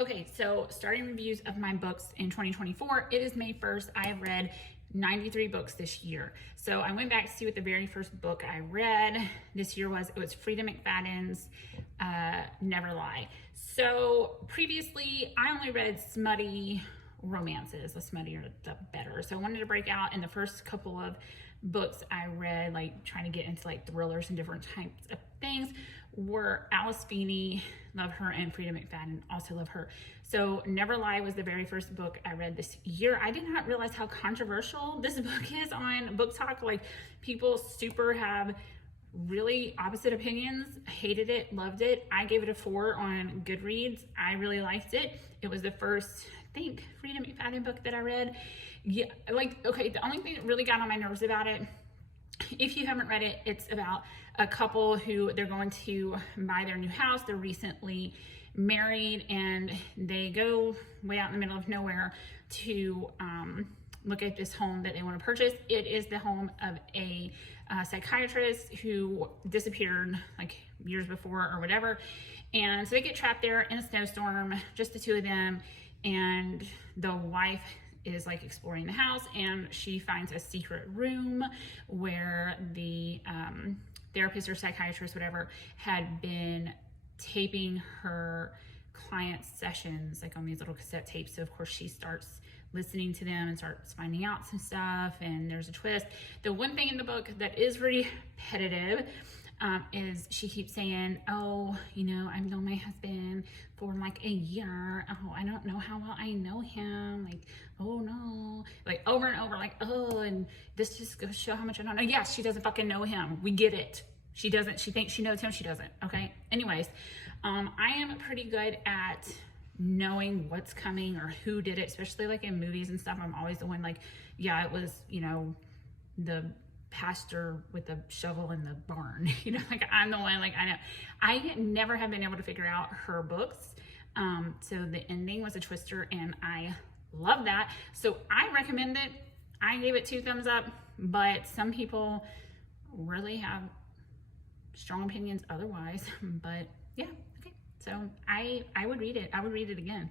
Okay, so starting reviews of my books in 2024, it is May 1st. I have read 93 books this year. So I went back to see what the very first book I read this year was. It was Frida McFadden's Never Lie. So previously, I only read smutty romances. The smuttier, the better. So I wanted to break out, in the first couple of books I read, like trying to get into like thrillers and different types of things, were Alice Feeney, love her, and Frida McFadden, also love her. So Never Lie was the very first book I read this year. I did not realize how controversial this book is on Book Talk. Like, people super have really opposite opinions, hated it, loved it. I gave it a 4 on Goodreads. I really liked it. It was the first, I think, Frida McFadden book that I read. Yeah, like, okay, the only thing that really got on my nerves about it, if you haven't read it, it's about a couple who they're going to buy their new house. They're recently married and they go way out in the middle of nowhere to look at this home that they want to purchase. It is the home of a psychiatrist who disappeared like years before or whatever. And so they get trapped there in a snowstorm, just the two of them, and the wife is like exploring the house, and she finds a secret room where the therapist or psychiatrist, whatever, had been taping her client sessions like on these little cassette tapes. So of course she starts listening to them and starts finding out some stuff, and there's a twist. The one thing in the book that is really repetitive is she keeps saying, oh, you know, I've known my husband for like a year. Oh, I don't know how well I know him. Like, oh no, like over and over, like, oh, and this just goes to show how much I don't know. Yes, she doesn't fucking know him. We get it. She doesn't. She thinks she knows him. She doesn't. Okay. Anyways, I am pretty good at knowing what's coming or who did it, especially like in movies and stuff. I'm always the one like, yeah, it was, you know, the pastor with the shovel in the barn. You know, like, I'm the one, like, I know. I never have been able to figure out her books. So the ending was a twister, and I love that. So I recommend it. I gave it 2 thumbs up, but some people really have strong opinions otherwise. But yeah, okay. So I would read it. I would read it again.